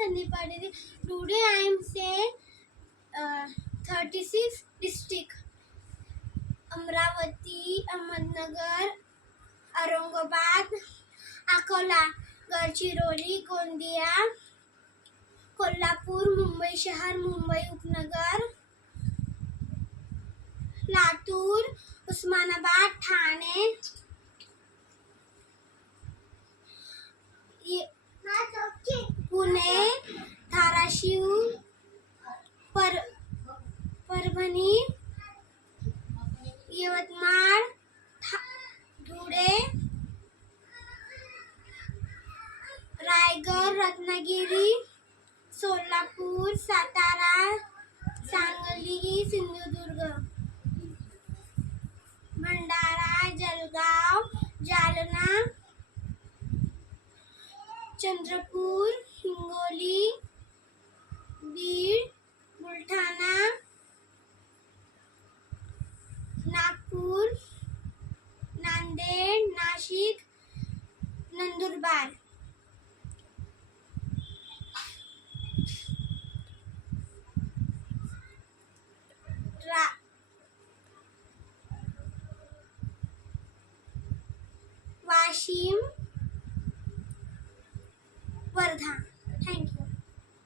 Sandeep Patil today I am say thirty six district Amravati Ahmednagar Aurangabad Akola Gadchiroli Gondia Kolhapur Mumbai शहर मुंबई उपनगर Latur Osmanabad Thane. Pune Parbhani Yavatmal Dhule Raigad Ratnagiri Solapur Satara Sangli Sindhudurg. Bhandara Jalgaon Jalna Chandrapur Hingoli Nagpur Nanded Nashik Nandurbar. Washim Wardha. Thank you